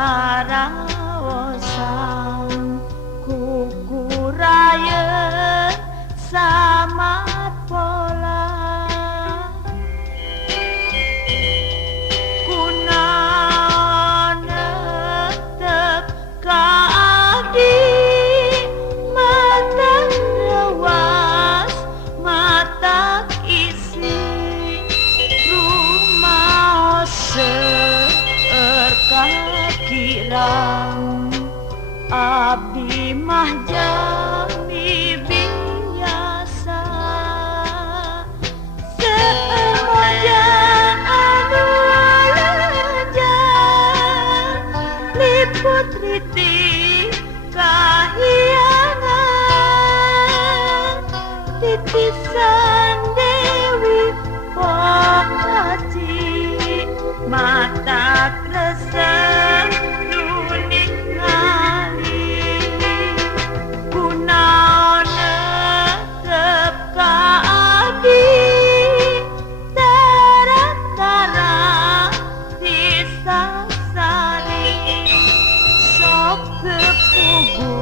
raraosan kukurayeun samat pola kunaon netep ka abdi matak rewas matak isi rumah seueur kakirang abdi mah jami biasa semoja anu leunjang liput riting kahiyangan titisan Dewi Pohati mata kresep nuning ngali kunaon netep ka abdi tara-tara disasari sok kepugu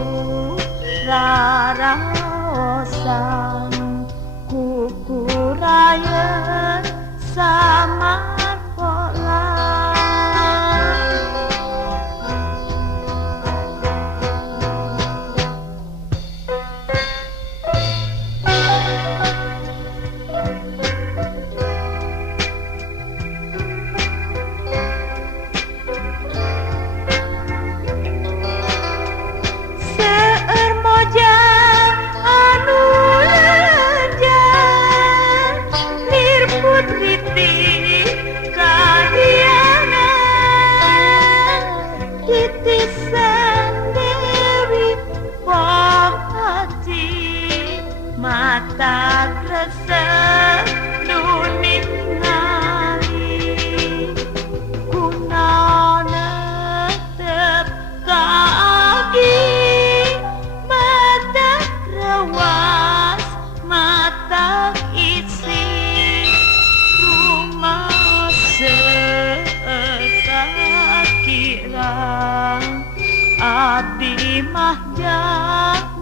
raraosan kukurayeun samar pola seueur mojang anu leunjang lirput riting kahiyangan titisan Dewi Pohati mata kresep nuning ngali kunaon netep ka abdi matak rewas matak isi rumah seueur kakirang abdi mah jami